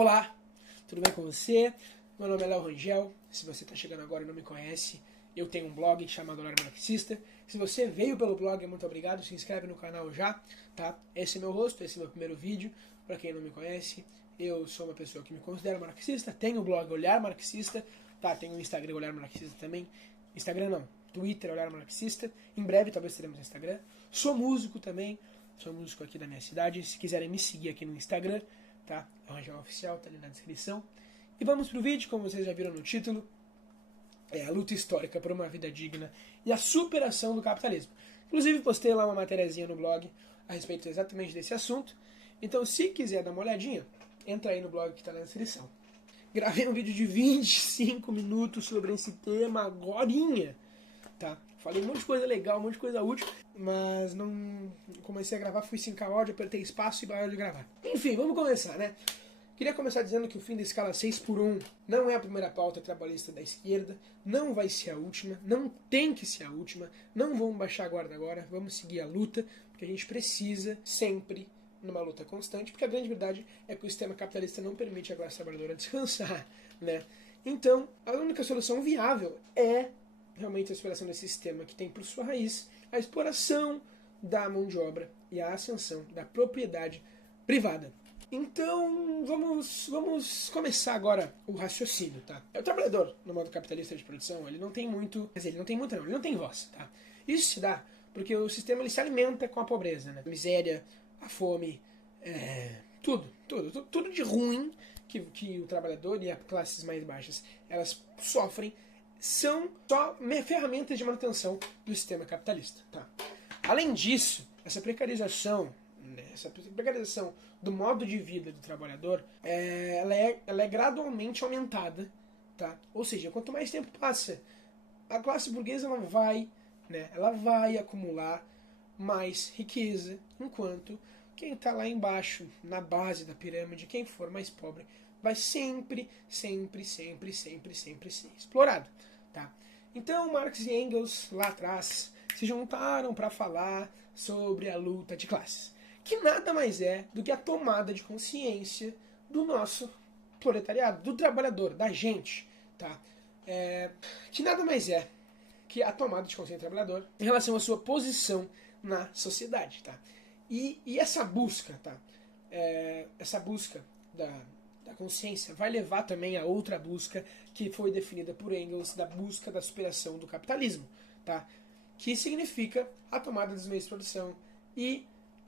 Olá, tudo bem com você? Meu nome é Léo Rangel. Se você está chegando agora e não me conhece, eu tenho um blog chamado Horário Marxista. Se você veio pelo blog, muito obrigado. Se inscreve no canal já, tá? Esse é meu rosto, esse é meu primeiro vídeo. Para quem não me conhece, eu sou uma pessoa que me considero marxista. Tenho o blog Olhar Marxista, tá? Tenho o Instagram Olhar Marxista também. Instagram não, Twitter Olhar Marxista. Em breve talvez teremos Instagram. Sou músico também. Sou músico aqui da minha cidade. Se quiserem me seguir aqui no Instagram, tá? É o Rangel Oficial, tá ali na descrição. E vamos pro vídeo, como vocês já viram no título. É a luta histórica por uma vida digna e a superação do capitalismo. Inclusive postei lá uma matériazinha no blog a respeito exatamente desse assunto. Então se quiser dar uma olhadinha, entra aí no blog que tá na descrição. Gravei um vídeo de 25 minutos sobre esse tema agorinha, tá? Falei um monte de coisa legal, um monte de coisa útil, mas não comecei a gravar, fui sem áudio, apertei espaço e parei de gravar. Enfim, vamos começar, né? Queria começar dizendo que o fim da escala 6x1 não é a primeira pauta trabalhista da esquerda, não vai ser a última, não tem que ser a última, não vamos baixar a guarda agora, vamos seguir a luta, porque a gente precisa sempre numa luta constante, porque a grande verdade é que o sistema capitalista não permite a classe trabalhadora descansar, né? Então, a única solução viável é realmente a superação desse sistema que tem por sua raiz a exploração da mão de obra e a ascensão da propriedade privada. Então, vamos começar agora o raciocínio, tá? O trabalhador, no modo capitalista de produção, ele não tem muito... Quer dizer, ele não tem voz, tá? Isso se dá porque o sistema ele se alimenta com a pobreza, né? A miséria, a fome, tudo de ruim que o trabalhador e as classes mais baixas, elas sofrem, são só ferramentas de manutenção do sistema capitalista, tá? Além disso, essa precarização do modo de vida do trabalhador, ela é gradualmente aumentada, tá? Ou seja, quanto mais tempo passa, a classe burguesa ela vai acumular mais riqueza, enquanto quem está lá embaixo, na base da pirâmide, quem for mais pobre, vai sempre ser explorado, tá? Então Marx e Engels, lá atrás, se juntaram para falar sobre a luta de classes, que nada mais é do que a tomada de consciência do nosso proletariado, do trabalhador, da gente, tá? Que nada mais é que a tomada de consciência do trabalhador em relação à sua posição na sociedade, tá? E essa busca, tá? Essa busca da consciência vai levar também a outra busca que foi definida por Engels, da busca da superação do capitalismo, tá? Que significa a tomada dos meios de produção e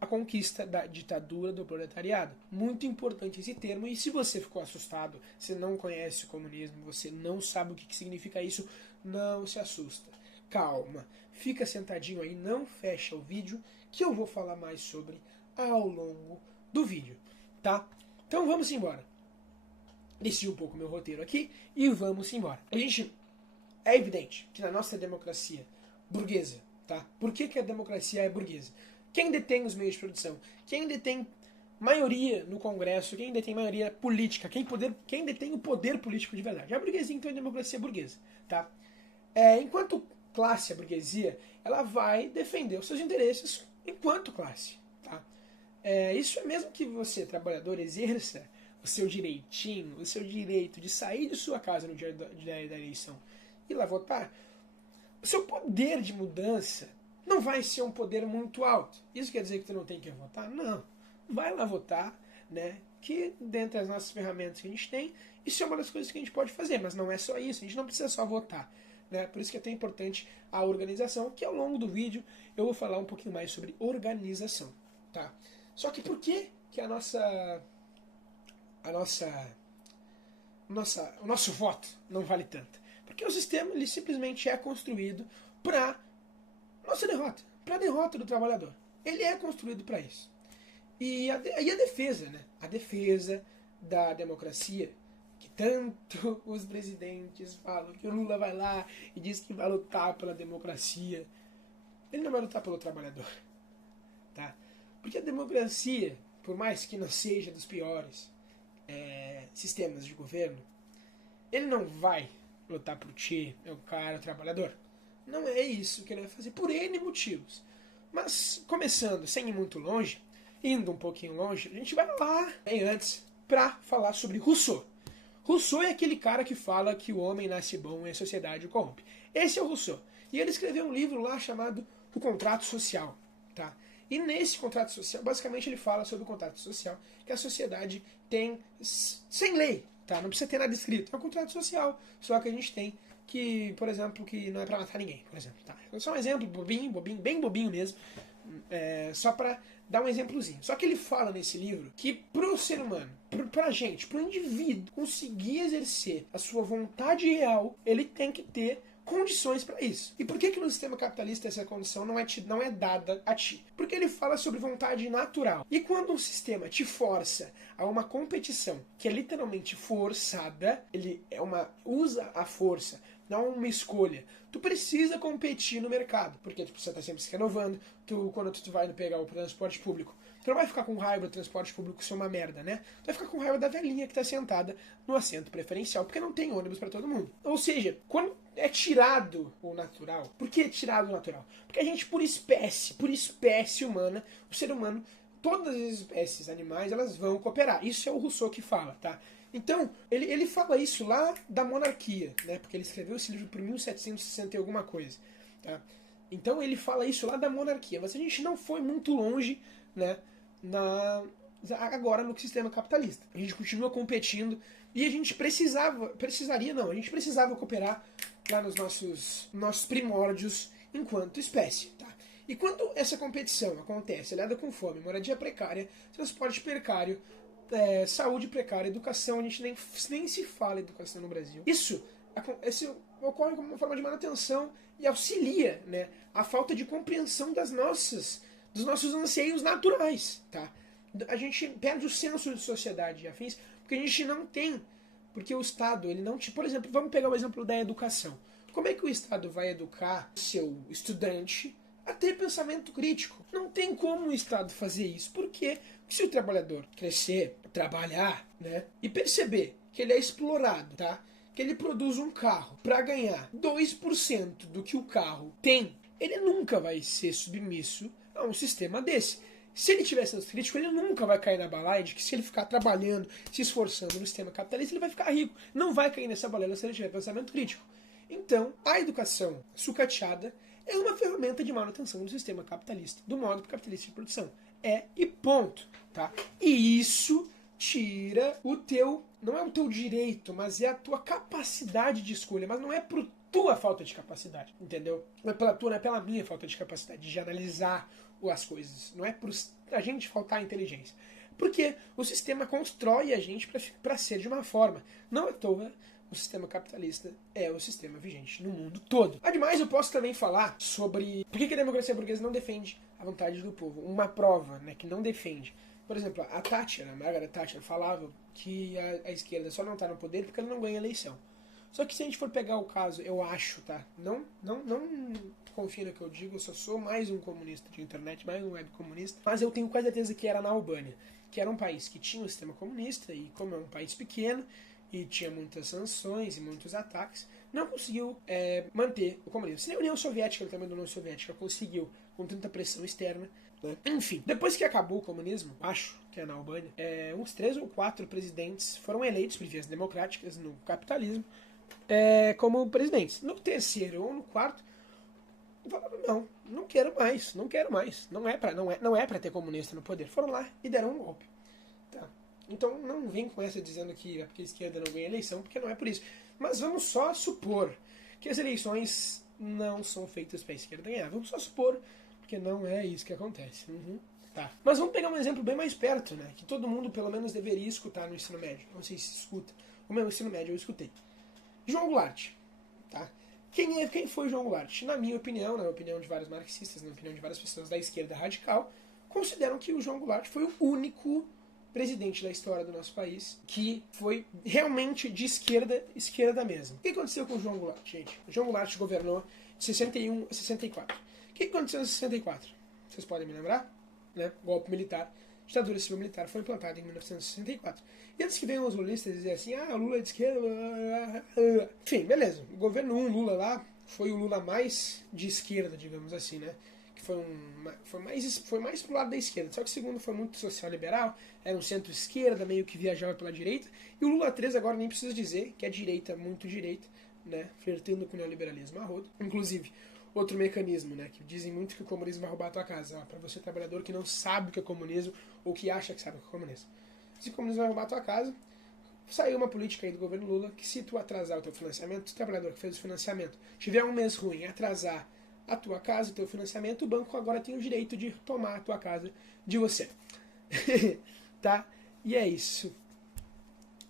a conquista da ditadura do proletariado. Muito importante esse termo, e se você ficou assustado, você não conhece o comunismo, você não sabe o que significa isso, não se assusta. Calma, fica sentadinho aí, não fecha o vídeo, que eu vou falar mais sobre ao longo do vídeo, tá? Então vamos embora. Desci um pouco meu roteiro aqui e vamos embora. É evidente que na nossa democracia burguesa, tá? Por que a democracia é burguesa? Quem detém os meios de produção? Quem detém maioria no Congresso? Quem detém maioria política? Quem detém o poder político de verdade? A burguesia, então, é a democracia burguesa, tá? Enquanto classe, a burguesia, ela vai defender os seus interesses enquanto classe, tá? Isso é mesmo que você, trabalhador, exerça o seu direitinho, o seu direito de sair de sua casa no dia da eleição e lá votar, o seu poder de mudança não vai ser um poder muito alto. Isso quer dizer que tu não tem que votar? Não. Vai lá votar, né? Que dentre as nossas ferramentas que a gente tem, isso é uma das coisas que a gente pode fazer, mas não é só isso, a gente não precisa só votar, né? Por isso que é tão importante a organização, que ao longo do vídeo eu vou falar um pouquinho mais sobre organização, tá? Só que por que o nosso voto não vale tanto? Porque o sistema ele simplesmente é construído para nossa derrota, para a derrota do trabalhador. Ele é construído para isso. E a defesa, né? A defesa da democracia, que tanto os presidentes falam que o Lula vai lá e diz que vai lutar pela democracia. Ele não vai lutar pelo trabalhador, tá? Porque a democracia, por mais que não seja dos piores sistemas de governo, ele não vai lutar por ti, o cara, o trabalhador. Não é isso que ele vai fazer, por N motivos. Mas, começando, sem ir muito longe, indo um pouquinho longe, a gente vai lá, bem antes, para falar sobre Rousseau. Rousseau é aquele cara que fala que o homem nasce bom e a sociedade o corrompe. Esse é o Rousseau. E ele escreveu um livro lá chamado O Contrato Social. Tá? E nesse contrato social, basicamente ele fala sobre o contrato social, que a sociedade tem sem lei. Tá? Não precisa ter nada escrito. É um contrato social, só que a gente tem que, por exemplo, que não é pra matar ninguém, por exemplo. Tá? Só um exemplo bobinho, bem bobinho mesmo. Só pra dar um exemplozinho. Só que ele fala nesse livro que pro ser humano, pra gente, pro indivíduo conseguir exercer a sua vontade real, ele tem que ter condições para isso. E por que no sistema capitalista essa condição não é dada a ti? Porque ele fala sobre vontade natural. E quando um sistema te força a uma competição que é literalmente forçada, ele usa a força, não uma escolha. Tu precisa competir no mercado, porque tu precisa estar sempre se renovando. Quando tu vai pegar o transporte público, tu não vai ficar com raiva do transporte público ser uma merda, né? Tu vai ficar com raiva da velhinha que está sentada no assento preferencial, porque não tem ônibus para todo mundo. Ou seja, quando é tirado o natural. Por que é tirado o natural? Porque a gente, por espécie humana, o ser humano, todas as espécies animais, elas vão cooperar. Isso é o Rousseau que fala, tá? Então, ele fala isso lá da monarquia, né? Porque ele escreveu esse livro por 1760 e alguma coisa, tá? Então ele fala isso lá da monarquia, mas a gente não foi muito longe, né, agora no sistema capitalista. A gente continua competindo e a gente precisava cooperar lá nos nossos primórdios enquanto espécie, tá? E quando essa competição acontece, aliada com fome, moradia precária, transporte precário, saúde precária, educação, a gente nem se fala educação no Brasil. Isso ocorre como uma forma de manutenção e auxilia, né, a falta de compreensão dos nossos anseios naturais, tá? A gente perde o senso de sociedade e afins, porque a gente não tem, porque o Estado, ele não te... Por exemplo, vamos pegar o exemplo da educação. Como é que o Estado vai educar o seu estudante a ter pensamento crítico? Não tem como o Estado fazer isso. Por quê? Porque se o trabalhador crescer, trabalhar, né, e perceber que ele é explorado, tá? Que ele produz um carro para ganhar 2% do que o carro tem, ele nunca vai ser submisso a um sistema desse. Se ele tiver senso crítico, ele nunca vai cair na balaia de que se ele ficar trabalhando, se esforçando no sistema capitalista, ele vai ficar rico. Não vai cair nessa baleia se ele tiver pensamento crítico. Então, a educação sucateada é uma ferramenta de manutenção do sistema capitalista, do modo capitalista de produção. E ponto, tá? E isso tira o teu... Não é o teu direito, mas é a tua capacidade de escolha. Mas não é por tua falta de capacidade, entendeu? Não é pela minha falta de capacidade de analisar as coisas. Não é por a gente faltar inteligência. Porque o sistema constrói a gente para ser de uma forma. Não à toa, o sistema capitalista é o sistema vigente no mundo todo. Ademais, eu posso também falar sobre por que a democracia burguesa não defende a vontade do povo. Uma prova, né, que não defende. Por exemplo, a Margaret Thatcher, falava que a esquerda só não está no poder porque ela não ganha eleição. Só que se a gente for pegar o caso, eu acho, tá? Não confia no que eu digo, eu só sou mais um comunista de internet, mais um web comunista. Mas eu tenho quase certeza que era na Albânia, que era um país que tinha um sistema comunista, e como é um país pequeno, e tinha muitas sanções e muitos ataques, não conseguiu manter o comunismo. Se nem a União Soviética, também da União Soviética, conseguiu, com tanta pressão externa, né? Enfim, depois que acabou o comunismo, acho que é na Albânia, uns 3 ou 4 presidentes foram eleitos por vias democráticas no capitalismo, como presidentes. No terceiro ou no quarto, falaram, não quero mais, não é pra ter comunista no poder. Foram lá e deram um golpe. Tá? Então não vem com essa dizendo que a esquerda não ganha eleição, porque não é por isso. Mas vamos só supor que as eleições não são feitas para a esquerda ganhar. Vamos só supor, porque não é isso que acontece. Tá. Mas vamos pegar um exemplo bem mais perto, né? Que todo mundo pelo menos deveria escutar no ensino médio. Não sei se escuta. O meu ensino médio eu escutei. João Goulart. Tá? Quem foi João Goulart? Na minha opinião, na opinião de vários marxistas, na opinião de várias pessoas da esquerda radical, consideram que o João Goulart foi o único presidente da história do nosso país que foi realmente de esquerda mesmo. O que aconteceu com o João Goulart, gente? O João Goulart governou de 61 a 64. O que aconteceu em 64? Vocês podem me lembrar? Né? Golpe militar. Ditadura civil militar foi implantada em 1964. E antes que venham os lulistas dizer assim, o Lula é de esquerda... Enfim, beleza. O governo Lula lá foi o Lula mais de esquerda, digamos assim, né? Que foi mais pro lado da esquerda. Só que o segundo foi muito social-liberal, era um centro-esquerda, meio que viajava pela direita. E o Lula 3 agora nem precisa dizer que é direita, muito direita, né? Flertando com o neoliberalismo a rodo. Inclusive, outro mecanismo, né? Que dizem muito que o comunismo vai roubar a tua casa. Para você, trabalhador que não sabe o que é comunismo ou que acha que sabe o que é comunismo. Se o comunismo vai roubar a tua casa, saiu uma política aí do governo Lula que, se tu atrasar o teu financiamento, se o trabalhador que fez o financiamento tiver um mês ruim e atrasar a tua casa, o teu financiamento, o banco agora tem o direito de tomar a tua casa de você. Tá? E é isso.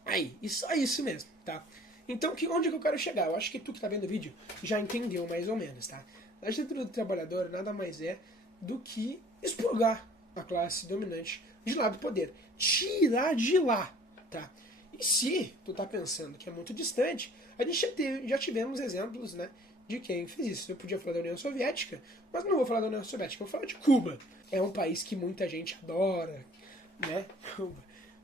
Aí, e só isso mesmo, tá? Então, onde que eu quero chegar? Eu acho que tu que tá vendo o vídeo já entendeu mais ou menos, tá? A ditadura do trabalhador nada mais é do que expurgar a classe dominante de lá do poder. Tirar de lá, tá? E se tu tá pensando que é muito distante, a gente já tivemos exemplos, né, de quem fez isso. Eu podia falar da União Soviética, mas não vou falar da União Soviética, eu vou falar de Cuba. É um país que muita gente adora, né?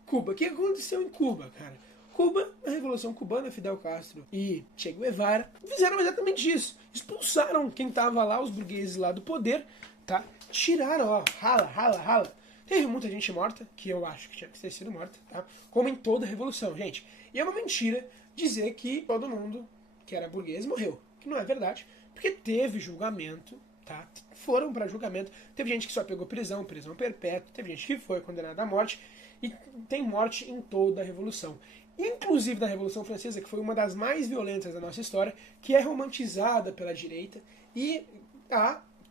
Cuba. O que aconteceu em Cuba, cara? Cuba, a Revolução Cubana, Fidel Castro e Che Guevara fizeram exatamente isso. Expulsaram quem tava lá, os burgueses lá do poder, tá? Tiraram, ó, rala. Teve muita gente morta, que eu acho que tinha que ter sido morta, tá? Como em toda revolução, gente. E é uma mentira dizer que todo mundo que era burguês morreu. Que não é verdade, porque teve julgamento, tá? Foram para julgamento. Teve gente que só pegou prisão perpétua, teve gente que foi condenada à morte, e tem morte em toda a revolução. Inclusive da Revolução Francesa, que foi uma das mais violentas da nossa história, que é romantizada pela direita, e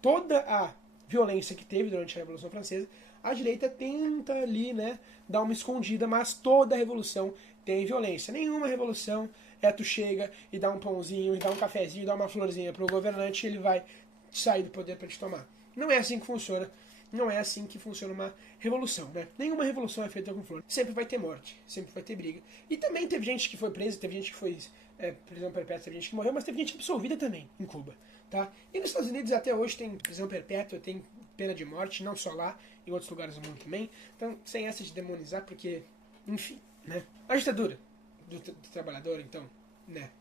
toda a violência que teve durante a Revolução Francesa, a direita tenta ali, né, dar uma escondida, mas toda a revolução tem violência. Nenhuma revolução tu chega e dá um pãozinho, e dá um cafezinho, e dá uma florzinha pro governante e ele vai sair do poder para te tomar. Não é assim que funciona. Não é assim que funciona uma revolução, né? Nenhuma revolução é feita com flor. Sempre vai ter morte, sempre vai ter briga. E também teve gente que foi presa, teve gente que foi prisão perpétua, teve gente que morreu, mas teve gente absolvida também em Cuba, tá? E nos Estados Unidos até hoje tem prisão perpétua, tem pena de morte, não só lá, em outros lugares do mundo também. Então, sem essa de demonizar, porque, enfim, né? A ditadura do trabalhador, então, né?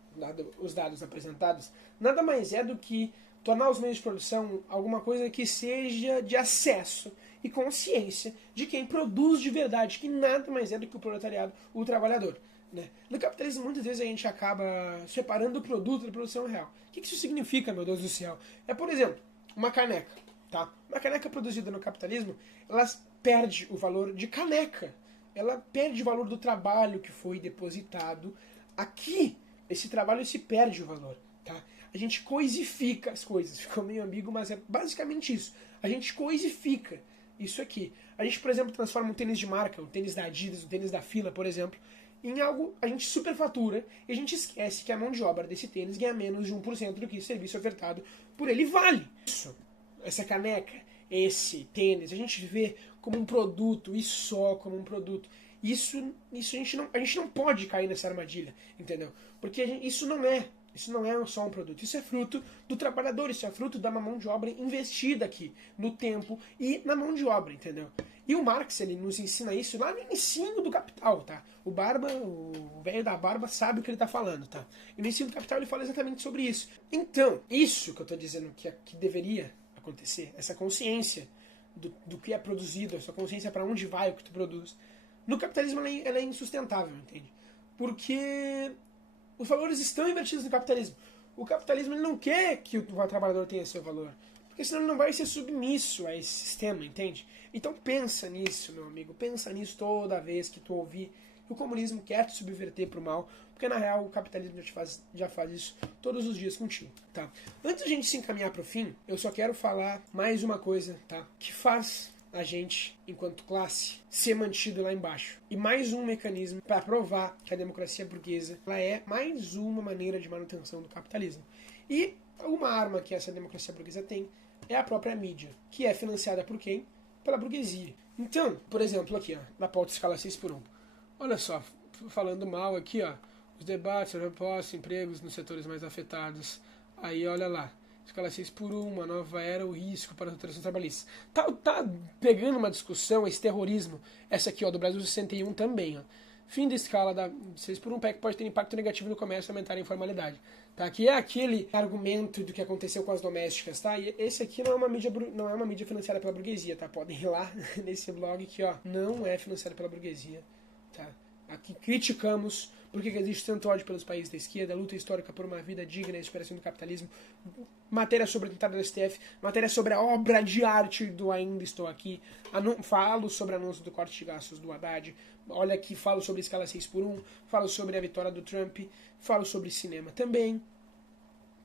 Os dados apresentados, nada mais é do que tornar os meios de produção alguma coisa que seja de acesso e consciência de quem produz de verdade, que nada mais é do que o proletariado, o trabalhador. Né? No capitalismo, muitas vezes a gente acaba separando o produto da produção real. O que isso significa, meu Deus do céu? Por exemplo, uma caneca. Tá? Uma caneca produzida no capitalismo, ela perde o valor de caneca. Ela perde o valor do trabalho que foi depositado. Aqui, esse trabalho se perde o valor. Tá? A gente coisifica as coisas. Ficou meio ambíguo, mas é basicamente isso. A gente coisifica isso aqui. A gente, por exemplo, transforma um tênis de marca, um tênis da Adidas, um tênis da Fila, por exemplo, em algo, a gente superfatura e a gente esquece que a mão de obra desse tênis ganha menos de 1% do que o serviço ofertado por ele vale. Isso, essa caneca, esse tênis, a gente vê como um produto e só como um produto. Isso a gente não pode cair nessa armadilha, entendeu? Porque isso não é só um produto, isso é fruto do trabalhador, isso é fruto da mão de obra investida aqui, no tempo e na mão de obra, entendeu? E o Marx, ele nos ensina isso lá no inicinho do Capital, tá? O velho da barba sabe o que ele tá falando, tá? E no inicinho do Capital ele fala exatamente sobre isso. Então, isso que eu tô dizendo que deveria acontecer, essa consciência do que é produzido, essa consciência para onde vai o que tu produz, no capitalismo ela é insustentável, entende? Porque os valores estão invertidos no capitalismo. O capitalismo ele não quer que o trabalhador tenha seu valor, porque senão ele não vai ser submisso a esse sistema, entende? Então pensa nisso, meu amigo, pensa nisso toda vez que tu ouvir que o comunismo quer te subverter para o mal, porque na real o capitalismo já faz isso todos os dias contigo, tá? Antes da gente se encaminhar para o fim, eu só quero falar mais uma coisa, tá? Que faz a gente, enquanto classe, ser mantido lá embaixo. E mais um mecanismo para provar que a democracia burguesa ela é mais uma maneira de manutenção do capitalismo. E uma arma que essa democracia burguesa tem é a própria mídia, que é financiada por quem? Pela burguesia. Então, por exemplo, aqui, ó, na pauta escala 6x1. Olha só, falando mal aqui, ó, os debates sobre postos, empregos nos setores mais afetados. Aí, olha lá, escala 6x1, uma nova era, o risco para as alterações trabalhistas. Tá pegando uma discussão, esse terrorismo, essa aqui, ó, do Brasil 61 também, ó. Fim da escala da 6 por 1 PEC pode ter impacto negativo no comércio e aumentar a informalidade. Tá? Que é aquele argumento do que aconteceu com as domésticas, tá? E esse aqui não é uma mídia financiada pela burguesia, tá? Podem ir lá nesse blog que, ó, não é financiado pela burguesia, tá? Aqui criticamos porque existe tanto ódio pelos países da esquerda, luta histórica por uma vida digna e superação do capitalismo, matéria sobre o atentado do STF, matéria sobre a obra de arte do Ainda Estou Aqui, falo sobre o anúncio do corte de gastos do Haddad, olha aqui, falo sobre a escala 6 por 1, falo sobre a vitória do Trump, falo sobre cinema também.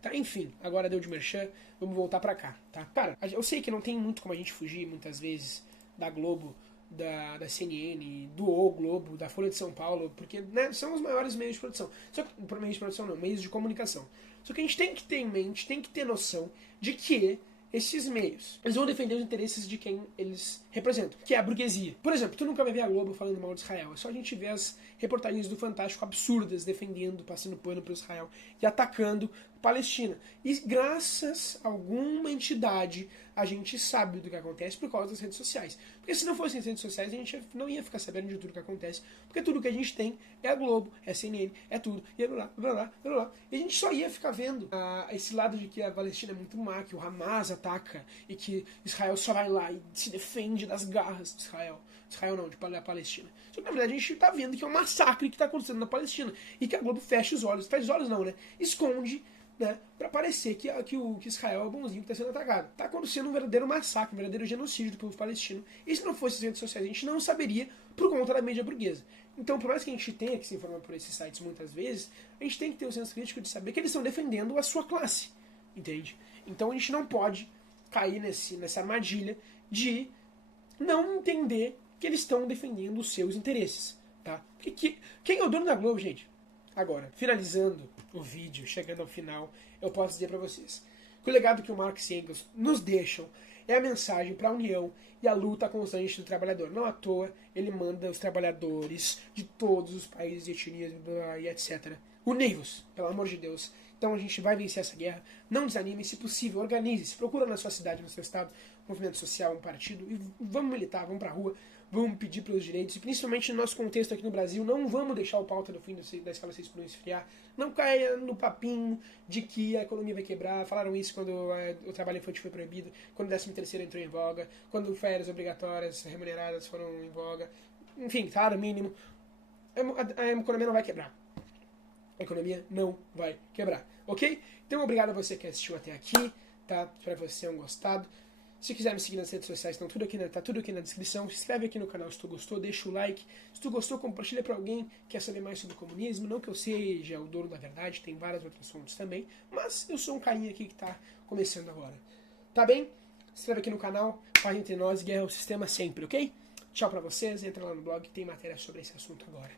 Tá, enfim, agora deu de merchan, vamos voltar pra cá, tá? Cara, eu sei que não tem muito como a gente fugir, muitas vezes, da Globo, da CNN, do O Globo, da Folha de São Paulo, porque, né, são os maiores meios de produção. Meios de produção não, meios de comunicação. Só que a gente tem que ter em mente, tem que ter noção de que esses meios, eles vão defender os interesses de quem eles representam, que é a burguesia. Por exemplo, tu nunca vai ver a Globo falando mal de Israel, é só a gente ver as reportagens do Fantástico absurdas defendendo, passando pano para Israel e atacando a Palestina. E graças a alguma entidade a gente sabe do que acontece por causa das redes sociais. Porque se não fossem as redes sociais, a gente não ia ficar sabendo de tudo que acontece, porque tudo que a gente tem é a Globo, é a CNN, é tudo, e blá, blá, blá, blá, blá. E a gente só ia ficar vendo esse lado de que a Palestina é muito má, que o Hamas ataca, e que Israel só vai lá e se defende das garras de Israel. Israel não, de Palestina. Só que na verdade a gente tá vendo que é um massacre que tá acontecendo na Palestina, e que a Globo fecha os olhos, fecha os olhos não, né? Esconde, né, para parecer que Israel é o bonzinho que está sendo atacado. Está acontecendo um verdadeiro massacre, um verdadeiro genocídio do povo palestino. E se não fosse as redes sociais, a gente não saberia por conta da mídia burguesa. Então, por mais que a gente tenha que se informar por esses sites muitas vezes, a gente tem que ter o senso crítico de saber que eles estão defendendo a sua classe. Entende? Então a gente não pode cair nessa armadilha de não entender que eles estão defendendo os seus interesses. Tá? Quem é o dono da Globo, gente? Agora, finalizando o vídeo, chegando ao final, eu posso dizer para vocês que o legado que o Marx e Engels nos deixam é a mensagem para a união e a luta constante do trabalhador. Não à toa, ele manda os trabalhadores de todos os países, etnias e etc. Univos, pelo amor de Deus. Então a gente vai vencer essa guerra. Não desanime, se possível, organize-se. Procura na sua cidade, no seu estado, um movimento social, um partido. E vamos militar, vamos pra rua. Vamos pedir pelos direitos. E principalmente no nosso contexto aqui no Brasil, não vamos deixar o pauta do fim da escala 6 por 1 esfriar. Não caia no papinho de que a economia vai quebrar. Falaram isso quando o trabalho infantil foi proibido, quando o 13º entrou em voga, quando férias obrigatórias remuneradas foram em voga. Enfim, salário mínimo. A economia não vai quebrar. A economia não vai quebrar, ok? Então, obrigado a você que assistiu até aqui, tá? Espero que vocês tenham gostado. Se quiser me seguir nas redes sociais, tá tudo aqui na descrição. Se inscreve aqui no canal se tu gostou, deixa o like. Se tu gostou, compartilha para alguém que quer saber mais sobre o comunismo. Não que eu seja o dono da verdade, tem várias outras fontes também, mas eu sou um carinha aqui que tá começando agora. Tá bem? Se inscreve aqui no canal, paz entre nós, guerra ao sistema sempre, ok? Tchau pra vocês, entra lá no blog, tem matéria sobre esse assunto agora.